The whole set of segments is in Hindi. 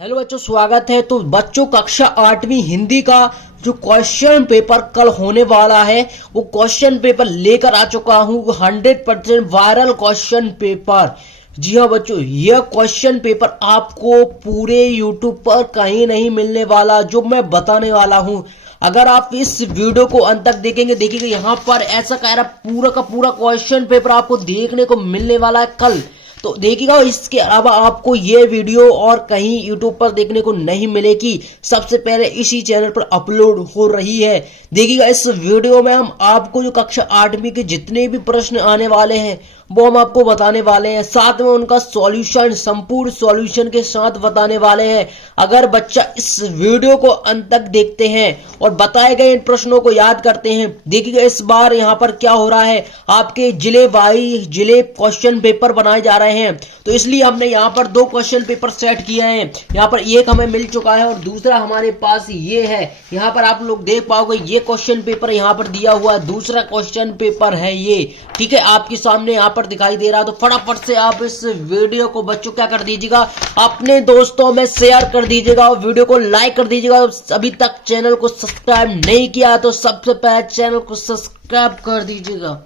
हेलो बच्चों, स्वागत है। तो बच्चों, कक्षा 8वीं हिंदी का जो क्वेश्चन पेपर कल होने वाला है वो क्वेश्चन पेपर लेकर आ चुका हूँ। 100% वायरल क्वेश्चन पेपर। जी हाँ बच्चों, यह क्वेश्चन पेपर आपको पूरे यूट्यूब पर कहीं नहीं मिलने वाला, जो मैं बताने वाला हूँ। अगर आप इस वीडियो को अंत तक देखेंगे, देखिएगा यहाँ पर ऐसा कह रहा पूरा का पूरा क्वेश्चन पेपर आपको देखने को मिलने वाला है कल। तो देखिएगा, इसके अलावा आपको ये वीडियो और कहीं यूट्यूब पर देखने को नहीं मिलेगी, सबसे पहले इसी चैनल पर अपलोड हो रही है। देखिएगा, इस वीडियो में हम आपको जो कक्षा 8वीं के जितने भी प्रश्न आने वाले हैं वो हम आपको बताने वाले हैं, साथ में उनका सॉल्यूशन, संपूर्ण सॉल्यूशन के साथ बताने वाले हैं। अगर बच्चा इस वीडियो को अंत तक देखते हैं और बताए गए इन प्रश्नों को याद करते हैं, देखिएगा इस बार यहाँ पर क्या हो रहा है, आपके जिले वाइज जिले क्वेश्चन पेपर बनाए जा रहे हैं। तो इसलिए हमने यहाँ पर 2 क्वेश्चन पेपर सेट किए हैं। यहाँ पर एक हमें मिल चुका है और दूसरा हमारे पास ये है। यहाँ पर आप लोग देख पाओगे ये क्वेश्चन पेपर यहाँ पर दिया हुआ है, दूसरा क्वेश्चन पेपर है ये। ठीक है, आपके सामने यहाँ पर दिखाई दे रहा है। तो फटाफट से आप इस वीडियो को बच्चों क्या कर दीजिएगा, अपने दोस्तों में शेयर कर दीजिएगा और वीडियो को लाइक कर दीजिएगा। अभी तक चैनल को सब्सक्राइब नहीं किया तो सबसे पहले चैनल को सब्सक्राइब कर दीजिएगा।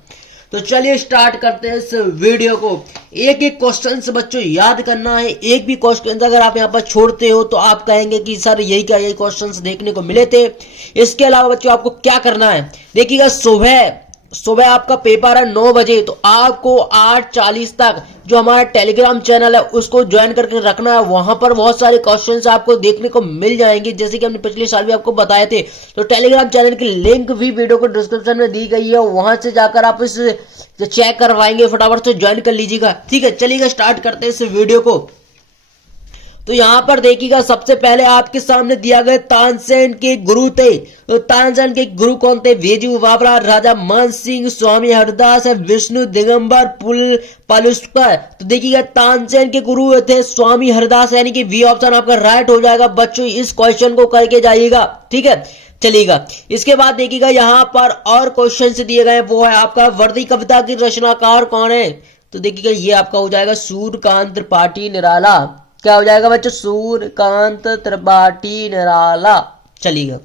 तो चलिए स्टार्ट करते हैं इस वीडियो को। एक एक क्वेश्चन से बच्चों याद करना है। एक भी क्वेश्चन अगर आप यहाँ पर छोड़ते हो तो आप कहेंगे कि सर यही क्या, यही क्वेश्चन देखने को मिले थे। इसके अलावा बच्चों आपको क्या करना है, देखिएगा सुबह आपका पेपर है 9 बजे, तो आपको 8:40 तक जो हमारा टेलीग्राम चैनल है उसको ज्वाइन करके रखना है। वहां पर बहुत सारे क्वेश्चंस आपको देखने को मिल जाएंगे, जैसे कि हमने पिछले साल भी आपको बताए थे। तो टेलीग्राम चैनल की लिंक भी वीडियो को डिस्क्रिप्शन में दी गई है, वहां से जाकर आप इस चेक करवाएंगे, फटाफट से ज्वाइन कर लीजिएगा। ठीक है, चलिएगा स्टार्ट करते हैं इस वीडियो को। तो यहां पर देखिएगा, सबसे पहले आपके सामने दिया गया तानसेन के गुरु थे। तो तानसेन के गुरु कौन थे? वेजू बाबरा, राजा मान सिंह, स्वामी हरदास, विष्णु दिगंबर पलुस्कर। तो देखिएगा, तानसेन के गुरु थे स्वामी हरदास, यानी कि बी ऑप्शन आपका राइट हो जाएगा। बच्चों इस क्वेश्चन को करके जाइएगा। ठीक है, चलिएगा। इसके बाद देखिएगा यहाँ पर और क्वेश्चन दिए गए, वो है आपका वर्दी कविता की रचनाकार कौन है? तो देखिएगा ये आपका हो जाएगा सूर्यकांत त्रिपाठी निराला। क्या हो जाएगा बच्चों? सूर्यकांत त्रिपाठी निराला। चलिएगा,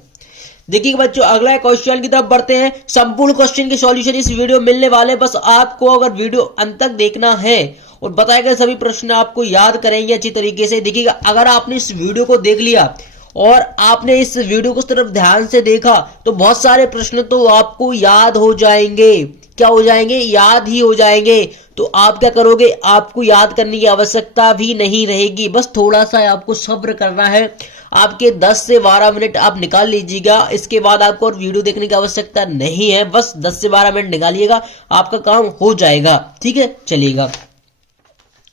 देखिए बच्चों अगला क्वेश्चन की तरफ बढ़ते हैं। संपूर्ण क्वेश्चन के सॉल्यूशन इस वीडियो में मिलने वाले, बस आपको अगर वीडियो अंत तक देखना है और बताए गए सभी प्रश्न आपको याद करेंगे अच्छी तरीके से। देखिएगा, अगर आपने इस वीडियो को देख लिया और आपने इस वीडियो को सिर्फ ध्यान से देखा तो बहुत सारे प्रश्न तो आपको याद हो जाएंगे। क्या हो जाएंगे? याद ही हो जाएंगे। तो आप क्या करोगे, आपको याद करने की आवश्यकता भी नहीं रहेगी, बस थोड़ा सा आपको सब्र करना है। आपके 10 से 12 मिनट आप निकाल लीजिएगा। इसके बाद आपको और वीडियो देखने की आवश्यकता नहीं है, बस 10 से 12 मिनट निकालिएगा, आपका काम हो जाएगा। ठीक है, चलिएगा।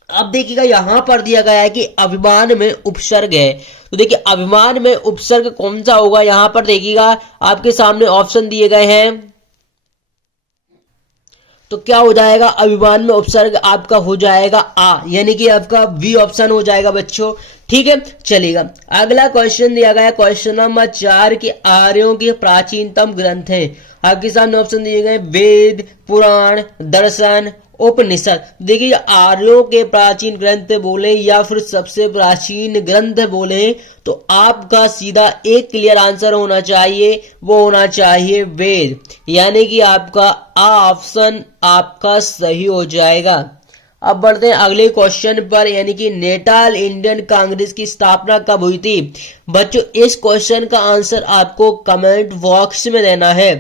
अब देखिएगा यहां पर दिया गया है कि अभिमान में उपसर्ग है। तो देखिए अभिमान में उपसर्ग कौन सा होगा, यहां पर देखिएगा आपके सामने ऑप्शन दिए गए हैं। तो क्या हो जाएगा, अभिमान में उपसर्ग आपका हो जाएगा आ, यानी कि आपका बी ऑप्शन हो जाएगा बच्चों। ठीक है, चलेगा। अगला क्वेश्चन दिया गया क्वेश्चन नंबर 4 के आर्यों के प्राचीनतम ग्रंथ हैं। आपके सामने ऑप्शन दिए गए वेद, पुराण, दर्शन, उपनिषद। देखिए आर्यों के प्राचीन ग्रंथ बोले या फिर सबसे प्राचीन ग्रंथ बोले तो आपका सीधा एक क्लियर आंसर होना चाहिए, वो होना चाहिए वेद, यानी कि आपका आ ऑप्शन आपका सही हो जाएगा। अब बढ़ते हैं अगले क्वेश्चन पर, यानी कि नेटाल इंडियन कांग्रेस की स्थापना कब हुई थी? बच्चों इस क्वेश्चन का आंसर आपको कमेंट बॉक्स में देना है।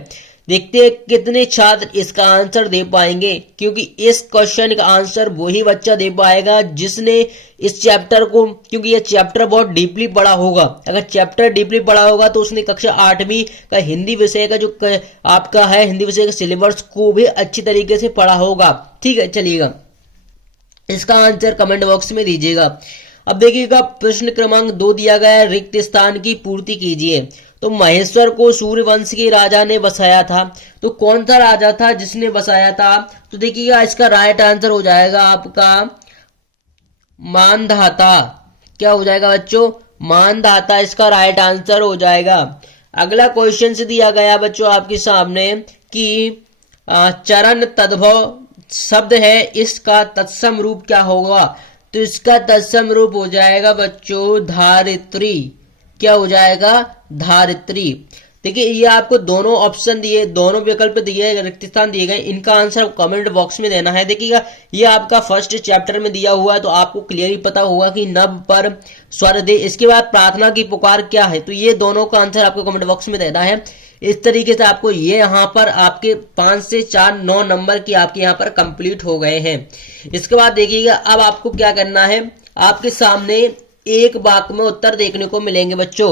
देखते हैं कितने छात्र इसका आंसर दे पाएंगे, क्योंकि इस क्वेश्चन का आंसर वही बच्चा दे पाएगा जिसने इस चैप्टर को, क्योंकि यह चैप्टर बहुत डीपली पढ़ा होगा। अगर चैप्टर डीपली पढ़ा होगा तो उसने कक्षा 8वीं का हिंदी विषय का जो आपका है हिंदी विषय का सिलेबस को भी अच्छी तरीके से पढ़ा होगा। ठीक है, चलिएगा। इसका आंसर कमेंट बॉक्स में दीजिएगा। अब देखिएगा प्रश्न क्रमांक 2 दिया गया है, रिक्त स्थान की पूर्ति कीजिए। तो महेश्वर को सूर्यवंश के राजा ने बसाया था। तो कौन सा राजा था जिसने बसाया था? तो देखिएगा इसका राइट आंसर हो जाएगा आपका मानधाता। क्या हो जाएगा बच्चों? मानधाता इसका राइट आंसर हो जाएगा। अगला क्वेश्चन से दिया गया बच्चों आपके सामने कि चरण तद्भव शब्द है, इसका तत्सम रूप क्या होगा? तो इसका तत्सम रूप हो जाएगा बच्चों धारित्री। क्या हो जाएगा? धारित्री। देखिए ये आपको दोनों ऑप्शन दिए, दोनों विकल्प दिए, रिक्त स्थान दिए गए, इनका आंसर कमेंट बॉक्स में देना है। देखिएगा ये आपका फर्स्ट चैप्टर में दिया हुआ है, तो आपको क्लियरली पता होगा कि नभ पर स्वर दे। इसके बाद प्रार्थना की पुकार क्या है, तो ये दोनों का आंसर आपको कमेंट बॉक्स में देना है। इस तरीके से आपको ये यहाँ पर आपके 5 से 4 9 नंबर की आपके यहाँ पर कंप्लीट हो गए हैं। इसके बाद देखिएगा अब आपको क्या करना है, आपके सामने एक वाक्य में उत्तर देखने को मिलेंगे बच्चों।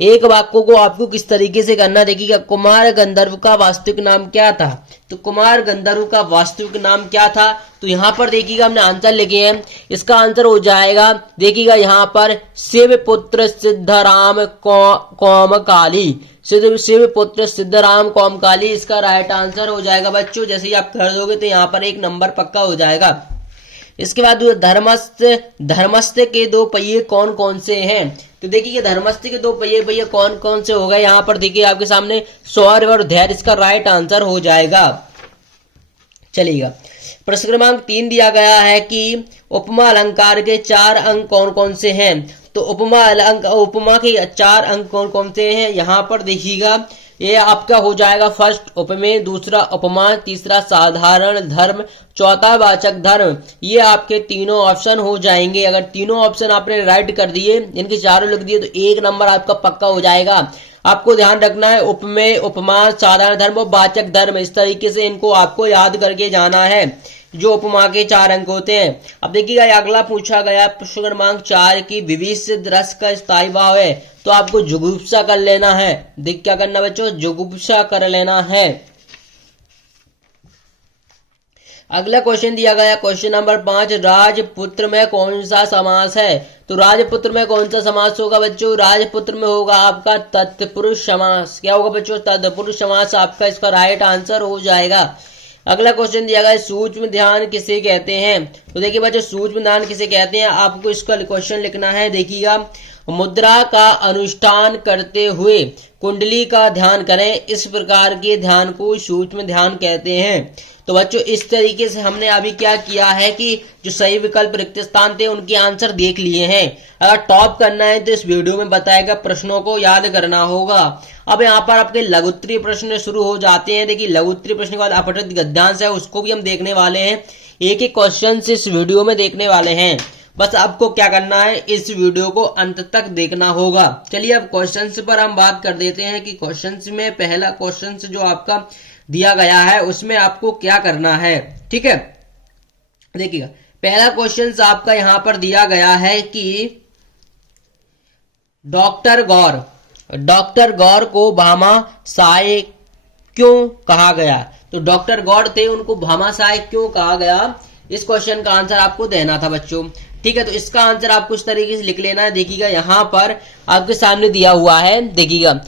एक वाक्य को आपको किस तरीके से करना, देखिएगा कुमार गंधर्व का वास्तविक नाम क्या था, तो कुमार गंधर्व का वास्तविक नाम क्या था, तो यहाँ पर देखिएगा हमने आंसर लिखे हैं। इसका आंसर हो जाएगा, देखिएगा यहाँ पर शिव पुत्र सिद्धराम कौमकाली, शिव पुत्र सिद्धराम कौमकाली इसका राइट आंसर हो जाएगा बच्चों। जैसे ही आप कर दोगे तो यहाँ पर एक नंबर पक्का हो जाएगा। इसके बाद धर्मस्थ के दो पहिए कौन कौन से हैं, तो देखिए धर्मस्थ के दो पहिए कौन कौन से हो गए, यहाँ पर देखिए आपके सामने शौर्य और धैर्य इसका राइट आंसर हो जाएगा। चलिएगा प्रश्न क्रमांक 3 दिया गया है कि उपमा अलंकार के 4 अंक कौन कौन से हैं, तो उपमा के 4 अंक कौन कौन से हैं, यहाँ पर देखिएगा ये आपका हो जाएगा फर्स्ट उपमेय, दूसरा उपमा, तीसरा साधारण धर्म, चौथा वाचक धर्म। ये आपके तीनों ऑप्शन हो जाएंगे। अगर तीनों ऑप्शन आपने राइट कर दिए, इनके चारों लिख दिए, तो एक नंबर आपका पक्का हो जाएगा। आपको ध्यान रखना है उपमेय, उपमा, साधारण धर्म और वाचक धर्म, इस तरीके से इनको आपको याद करके जाना है, जो उपमा के 4 अंक होते हैं। अब देखिएगा अगला पूछा गया प्रश्न क्रमांक 4 की विविध रस का स्थायी भाव है, तो आपको जुगुप्सा कर लेना है। देख क्या करना बच्चों, जुगुप्सा कर लेना है। अगला क्वेश्चन दिया गया क्वेश्चन नंबर 5, राजपुत्र में कौन सा समास है, तो राजपुत्र में कौन सा समास होगा बच्चों, राजपुत्र में होगा आपका तत्पुरुष समास। क्या होगा बच्चों, तत्पुरुष समास आपका इसका राइट आंसर हो जाएगा। अगला क्वेश्चन दिया गया सूक्ष्म ध्यान किसे कहते हैं, तो देखिए बच्चों सूक्ष्म ध्यान किसे कहते हैं, आपको इसका क्वेश्चन लिखना है। देखिएगा मुद्रा का अनुष्ठान करते हुए कुंडली का ध्यान करें, इस प्रकार के ध्यान को सूक्ष्म ध्यान कहते हैं। तो बच्चों इस तरीके से हमने अभी क्या किया है कि जो सही विकल्प रिक्त स्थान थे उनके आंसर देख लिए हैं। अगर टॉप करना है तो इस वीडियो में बताएगा प्रश्नों को याद करना होगा। अब यहाँ पर आपके लघुत्तरीय प्रश्न शुरू हो जाते हैं। देखिए लघुत्तरीय प्रश्न के बाद अपठित गद्यांश है, उसको भी हम देखने वाले हैं। एक एक क्वेश्चन इस वीडियो में देखने वाले हैं। बस आपको क्या करना है, इस वीडियो को अंत तक देखना होगा। चलिए अब क्वेश्चंस पर हम बात कर देते हैं कि क्वेश्चंस में पहला क्वेश्चन जो आपका दिया गया है उसमें आपको क्या करना है। ठीक है, देखिएगा पहला क्वेश्चन आपका यहां पर दिया गया है कि डॉक्टर गौर को भामाशाह क्यों कहा गया, तो डॉक्टर गौर थे, उनको भामाशाह क्यों कहा गया, इस क्वेश्चन का आंसर आपको देना था बच्चों। ठीक है, तो इसका आंसर आपको इस तरीके से लिख लेना है। देखिएगा यहाँ पर आपके सामने दिया हुआ है। देखिएगा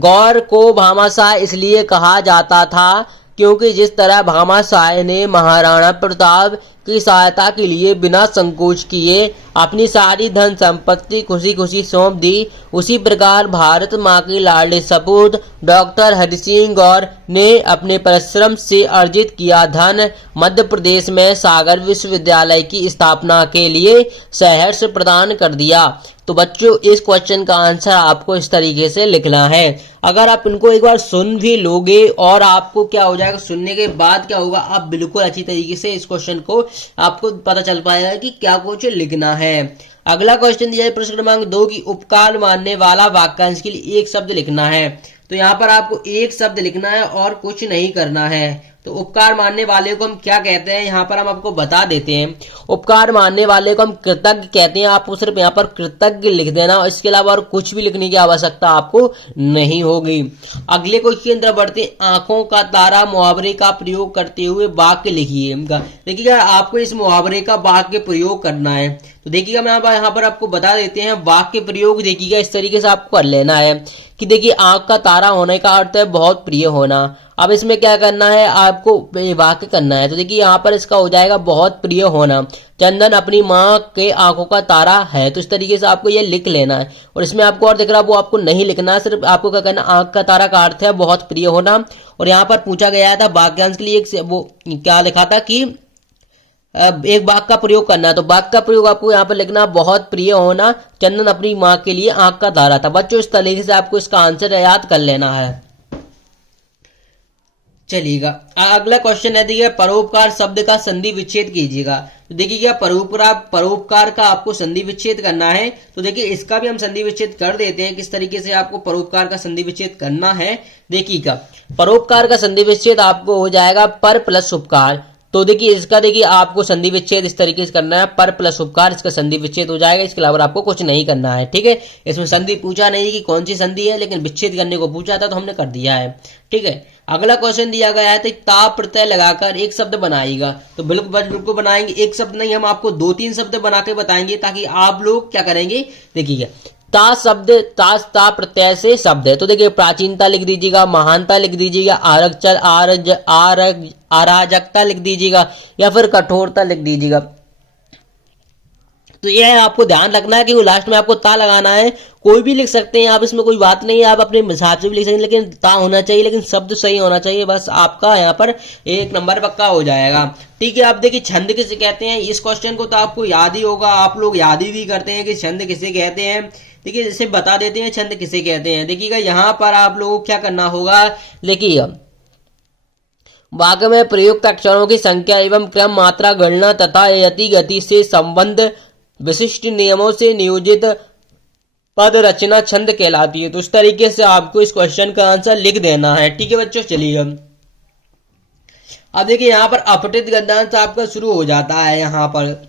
गौर को भामाशाह इसलिए कहा जाता था क्योंकि जिस तरह भामाशाह ने महाराणा प्रताप की सहायता के लिए बिना संकोच किए अपनी सारी धन संपत्ति खुशी खुशी सौंप दी, उसी प्रकार भारत माँ की लाडली सपूत डॉक्टर हरि सिंह गौर ने अपने परिश्रम से अर्जित किया धन मध्य प्रदेश में सागर विश्वविद्यालय की स्थापना के लिए सहर्ष प्रदान कर दिया। तो बच्चों इस क्वेश्चन का आंसर आपको इस तरीके से लिखना है। अगर आप इनको एक बार सुन भी लोगे और आपको क्या हो जाएगा, सुनने के बाद क्या होगा, आप बिल्कुल अच्छी तरीके से इस क्वेश्चन को आपको पता चल पाएगा कि क्या कुछ लिखना है। अगला क्वेश्चन दिया है प्रश्न क्रमांक 2 की उपकार मानने वाला वाक्यांश के लिए एक शब्द लिखना है। तो यहाँ पर आपको एक शब्द लिखना है और कुछ नहीं करना है। तो उपकार मानने वाले को हम क्या कहते हैं, यहाँ पर हम आपको बता देते हैं। उपकार मानने वाले को हम कृतज्ञ कहते हैं। आपको सिर्फ यहाँ पर कृतज्ञ लिख देना और इसके अलावा और कुछ भी लिखने की आवश्यकता आपको नहीं होगी। अगले क्वेश्चन तरफ बढ़ते हैं। आंखों का तारा मुहावरे का प्रयोग करते हुए वाक्य लिखिए। देखिएगा आपको इस मुहावरे का वाक्य प्रयोग करना है। तो देखिएगा मैं यहाँ पर आपको बता देते हैं वाक्य प्रयोग। देखिएगा इस तरीके से आपको कर लेना है कि देखिए आंख का तारा होने का अर्थ है बहुत प्रिय होना। अब इसमें क्या करना है, आपको वाक्य करना है। तो देखिए यहाँ पर इसका हो जाएगा बहुत प्रिय होना। चंदन अपनी माँ के आंखों का तारा है। तो इस तरीके से आपको ये लिख लेना है और इसमें आपको और दिख रहा है वो आपको नहीं लिखना है। सिर्फ आपको क्या करना, आंख का तारा का अर्थ है बहुत प्रिय होना। और यहाँ पर पूछा गया था वाक्यांश के लिए वो क्या लिखा था कि एक वाक्य का प्रयोग करना है। तो वाक्य का प्रयोग आपको यहाँ पर लिखना, बहुत प्रिय होना चंदन अपनी माँ के लिए आंख का तारा था। बच्चों इस तरीके से आपको इसका आंसर याद कर लेना है। चलिएगा अगला क्वेश्चन है, देखिए परोपकार शब्द का संधि विच्छेद कीजिएगा। तो देखिएगा परोपकार का आपको संधि विच्छेद करना है। तो देखिए इसका भी हम संधि विच्छेद कर देते हैं, किस तरीके से आपको परोपकार का संधि विच्छेद करना है। देखिएगा परोपकार का संधि विच्छेद आपको हो जाएगा पर प्लस उपकार। तो देखिए इसका देखिए आपको संधि विच्छेद इस तरीके से करना है, पर प्लस उपकार, इसका संधि विच्छेद हो जाएगा। इसके अलावा आपको कुछ नहीं करना है, ठीक है। इसमें संधि पूछा नहीं कि कौन सी संधि है, लेकिन विच्छेद करने को पूछा था तो हमने कर दिया है, ठीक है। अगला क्वेश्चन दिया गया है, तो ता प्रत्यय लगाकर एक शब्द बनाइएगा। तो बिल्कुल बनाएंगे, एक शब्द नहीं, हम आपको 2-3 शब्द बना के बताएंगे ताकि आप लोग क्या करेंगे। देखिए ता शब्द ता प्रत्यय से शब्द है। तो देखिए प्राचीनता लिख दीजिएगा, महानता लिख दीजिएगा, अराजकता लिख दीजिएगा, या फिर कठोरता लिख दीजिएगा। तो यह आपको ध्यान रखना है कि वो लास्ट में आपको ता लगाना है। कोई भी लिख सकते हैं आप, इसमें कोई बात नहीं है, आप अपने हिसाब से भी लिख सकते हैं, लेकिन ता होना चाहिए, लेकिन शब्द सही होना चाहिए। बस आपका यहाँ पर 1 नंबर पक्का हो जाएगा, ठीक है। आप देखिए छंद किसे कहते हैं, इस क्वेश्चन को तो आपको याद ही होगा, आप लोग याद ही भी करते हैं कि छंद किसे कहते हैं। देखिए इसे बता देते हैं छंद किसे कहते हैं। देखिएगा यहाँ पर आप लोगों को क्या करना होगा, देखिए वाक्य में प्रयुक्त अक्षरों की संख्या एवं क्रम, मात्रा, गणना तथा यति गति से संबंध विशिष्ट नियमों से नियोजित पद रचना छंद कहलाती है। तो इस तरीके से आपको इस क्वेश्चन का आंसर लिख देना है, ठीक है बच्चों। चलिए अब देखिए यहाँ पर अपठित गद्यांश आपका शुरू हो जाता है। यहाँ पर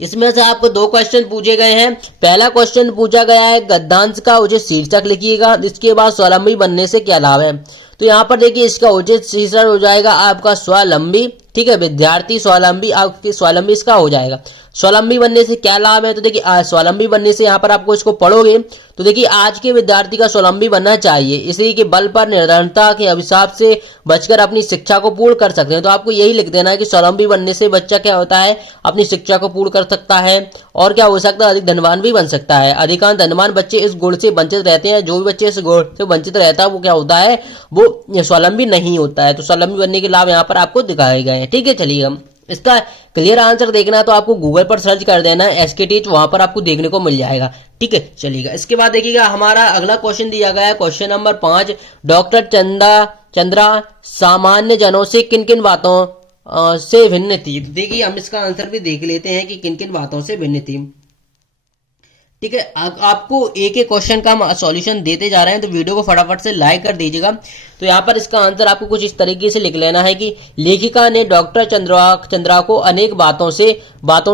इसमें से आपको 2 क्वेश्चन पूछे गए हैं। पहला क्वेश्चन पूछा गया है गद्यांश का उचित शीर्षक लिखिएगा, इसके बाद स्वावलंबी बनने से क्या लाभ है। तो यहाँ पर देखिए इसका उचित शीर्षक हो जाएगा आपका स्वावलंबी, ठीक है। विद्यार्थी स्वावलंबी, आपके स्वावलंबी इसका हो जाएगा। स्वावलंबी बनने से क्या लाभ है, तो देखिए स्वावलंबी बनने से यहाँ पर आपको इसको पढ़ोगे तो देखिए आज के विद्यार्थी का स्वावलंबी बनना चाहिए, इसी के बल पर निर्धनता के अभिशाप से बचकर अपनी शिक्षा को पूर्ण कर सकते हैं। तो आपको यही लिख देना है कि स्वावलंबी बनने से बच्चा क्या होता है, अपनी शिक्षा को पूर्ण कर सकता है, और क्या हो सकता है, अधिक धनवान भी बन सकता है। अधिकांश धनवान बच्चे इस गुण से वंचित रहते हैं, जो भी बच्चे इस गुण से वंचित रहता है वो क्या होता है, वो स्वावलंबी नहीं होता है। तो स्वावलंबी बनने के लाभ यहाँ पर आपको दिखाए गए हैं, ठीक है। चलिए हम इसका क्लियर आंसर देखना है तो आपको गूगल पर सर्च कर देना है एसके टीच, वहां पर आपको देखने को मिल जाएगा, ठीक है। चलिएगा इसके बाद देखिएगा हमारा अगला क्वेश्चन दिया गया है, क्वेश्चन नंबर 5, डॉक्टर चंद्रा सामान्य जनों से किन किन बातों से भिन्न थी। देखिए हम इसका आंसर भी देख लेते हैं कि किन किन बातों से भिन्न थी, ठीक है। आपको एक एक क्वेश्चन का हम सॉल्यूशन देते जा रहे हैं, तो वीडियो को फटाफट से लाइक कर दीजिएगा। तो यहाँ पर इसका आंसर आपको कुछ इस तरीके से लिख लेना है कि लेखिका ने डॉक्टर चंद्रा को अनेक बातों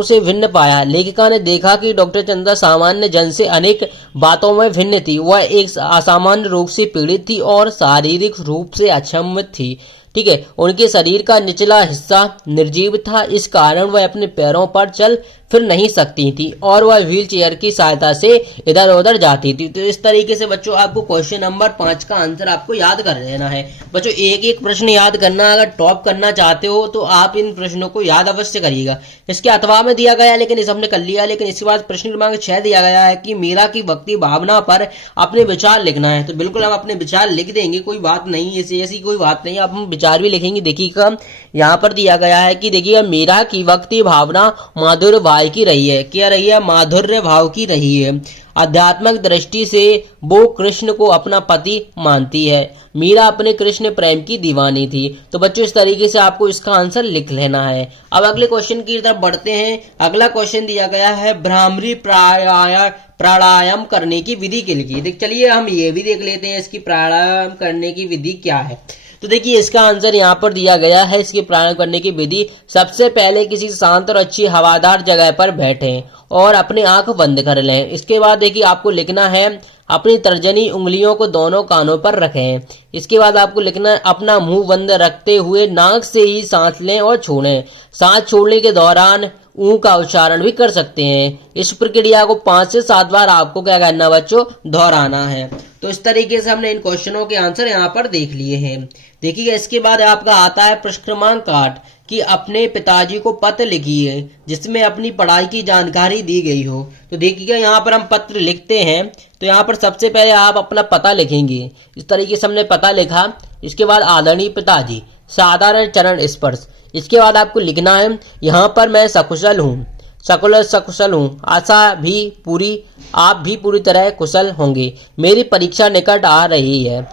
से भिन्न पाया। लेखिका ने देखा कि डॉक्टर चंद्रा सामान्य जन से अनेक बातों में भिन्न थी। वह एक असामान्य रोग से पीड़ित थी और शारीरिक रूप से अक्षम थी, ठीक है। उनके शरीर का निचला हिस्सा निर्जीव था, इस कारण वह अपने पैरों पर चल फिर नहीं सकती थी और वह व्हील चेयर की सहायता से इधर उधर जाती थी। तो इस तरीके से बच्चों आपको क्वेश्चन नंबर 5 का आंसर आपको याद कर लेना है। बच्चों एक एक प्रश्न याद करना, अगर टॉप करना चाहते हो तो आप इन प्रश्नों को याद अवश्य करिएगा। इसके अथवा में दिया गया, लेकिन इसे हमने कर लिया। लेकिन इसके बाद प्रश्न क्रमांक 6 दिया गया है कि मीरा की भक्ति भावना पर अपने विचार लिखना है। तो बिल्कुल हम अपने विचार लिख देंगे, कोई बात नहीं, ऐसी कोई बात नहीं, आप हम विचार भी लिखेंगे। देखिएगा यहाँ पर दिया गया है कि देखिए मीरा की भक्ति भावना माधुर्य भाव की रही है, क्या रही है, माधुर्य भाव की रही है। आध्यात्मिक दृष्टि से वो कृष्ण को अपना पति मानती है। मीरा अपने कृष्ण प्रेम की दीवानी थी। तो बच्चों इस तरीके से आपको इसका आंसर लिख लेना है। अब अगले क्वेश्चन की तरफ बढ़ते हैं। अगला क्वेश्चन दिया गया है भ्रामरी प्राणायाम करने की विधि के लिए। चलिए हम ये भी देख लेते हैं इसकी प्राणायाम करने की विधि क्या है। तो देखिए इसका आंसर यहाँ पर दिया गया है। इसकी प्राणायाम करने की विधि, सबसे पहले किसी शांत और अच्छी हवादार जगह पर बैठें और अपनी आंख बंद कर लें। इसके बाद देखिए आपको लिखना है अपनी तर्जनी उंगलियों को दोनों कानों पर रखें। इसके बाद आपको लिखना है अपना मुंह बंद रखते हुए नाक से ही सांस लें और छोड़ें। सांस छोड़ने के दौरान ऊ का उच्चारण भी कर सकते हैं। इस प्रक्रिया को 5 से 7 बार आपको क्या करना बच्चों, दोहराना है। तो इस तरीके से हमने इन क्वेश्चनों के आंसर यहाँ पर देख लिए हैं। देखिए इसके बाद आपका आता है प्रश्न क्रमांक 8 कि अपने पिताजी को पत्र लिखिए जिसमें अपनी पढ़ाई की जानकारी दी गई हो। तो देखिएगा यहाँ पर हम पत्र लिखते हैं, तो यहाँ पर सबसे पहले आप अपना पता लिखेंगे। इस तरीके से हमने पता लिखा। इसके बाद आदरणीय पिताजी, साधारण चरण स्पर्श। इसके बाद आपको लिखना है यहाँ पर मैं सकुशल हूँ, सकुशल हूँ, आशा भी पूरी, आप भी पूरी तरह कुशल होंगे। मेरी परीक्षा निकट आ रही है,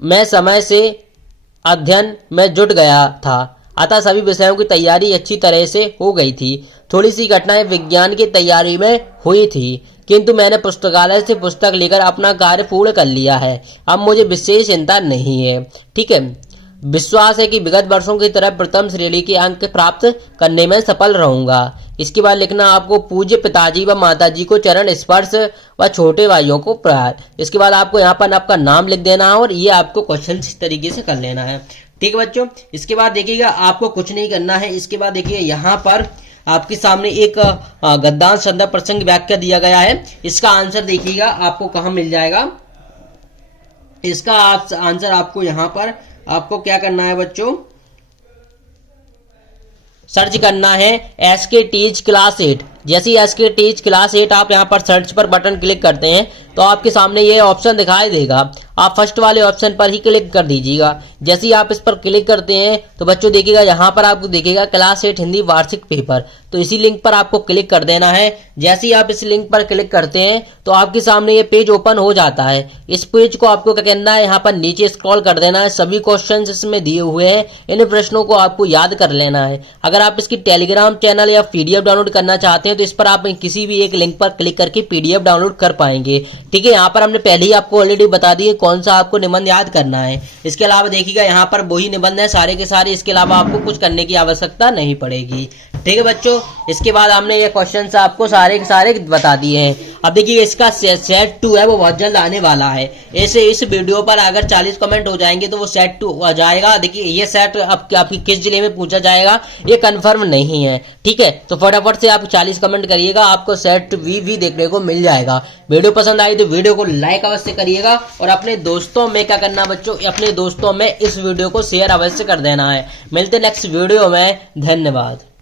मैं समय से अध्ययन में जुट गया था, अतः सभी विषयों की तैयारी अच्छी तरह से हो गई थी। थोड़ी सी घटनाएं विज्ञान की तैयारी में हुई थी, किंतु मैंने पुस्तकालय से पुस्तक लेकर अपना कार्य पूर्ण कर लिया है। अब मुझे विशेष चिंता नहीं है। ठीक है, विश्वास है कि विगत वर्षों की तरह प्रथम श्रेणी के अंक प्राप्त करने में सफल रहूंगा। इसके बाद लिखना आपको पूज्य पिताजी व माताजी को चरण स्पर्श व छोटे भाइयों को प्यार। इसके बाद आपको यहाँ पर आपका नाम लिख देना है और ये आपको क्वेश्चन इस तरीके से कर लेना है। ठीक है बच्चों, इसके बाद देखिएगा आपको कुछ नहीं करना है। इसके बाद देखिए यहाँ पर आपके सामने एक गद्यांश संदर्भ प्रसंग व्याख्या दिया गया है। इसका आंसर देखिएगा आपको कहाँ मिल जाएगा। इसका आंसर आपको यहाँ पर आपको क्या करना है बच्चों, सर्च करना है एसके टीच क्लास 8। जैसे ही एसके टीच क्लास 8 आप यहाँ पर सर्च पर बटन क्लिक करते हैं तो आपके सामने ये ऑप्शन दिखाई देगा। आप फर्स्ट वाले ऑप्शन पर ही क्लिक कर दीजिएगा। जैसे ही आप इस पर क्लिक करते हैं तो बच्चों देखिएगा यहाँ पर आपको देखिएगा क्लास 8 हिंदी वार्षिक पेपर, तो इसी लिंक पर आपको क्लिक कर देना है। जैसे ही आप इस लिंक पर क्लिक करते हैं तो आपके सामने ये पेज ओपन हो जाता है। इस पेज को आपको क्या करना है, यहाँ पर नीचे स्क्रॉल कर देना है। सभी क्वेश्चन इसमें दिए हुए हैं, इन प्रश्नों को आपको याद कर लेना है। अगर आप इसकी टेलीग्राम चैनल या पीडीएफ डाउनलोड करना चाहते हैं तो इस पर आप किसी भी एक लिंक पर क्लिक करके पीडीएफ डाउनलोड कर पाएंगे। ठीक है, यहाँ पर हमने पहले ही आपको ऑलरेडी बता दिए कौन सा आपको निबंध याद करना है। इसके अलावा देखिएगा यहाँ पर वही निबंध है सारे के सारे, इसके अलावा आपको कुछ करने की आवश्यकता नहीं पड़ेगी। ठीक है बच्चों, इसके बाद हमने ये क्वेश्चन आपको सारे के सारे बता दिए हैं। अब देखिए इसका सेट 2 है वो बहुत जल्द आने वाला है। ऐसे इस वीडियो पर अगर 40 कमेंट हो जाएंगे तो वो सेट 2 आ जाएगा। देखिए ये सेट आपकी किस जिले में पूछा जाएगा ये कंफर्म नहीं है। ठीक है, तो फटाफट से आप 40 कमेंट करिएगा, आपको सेट भी देखने को मिल जाएगा। वीडियो पसंद आई तो वीडियो को लाइक अवश्य करिएगा और अपने दोस्तों में क्या करना बच्चों, अपने दोस्तों में इस वीडियो को शेयर अवश्य कर देना है। मिलते नेक्स्ट वीडियो में, धन्यवाद।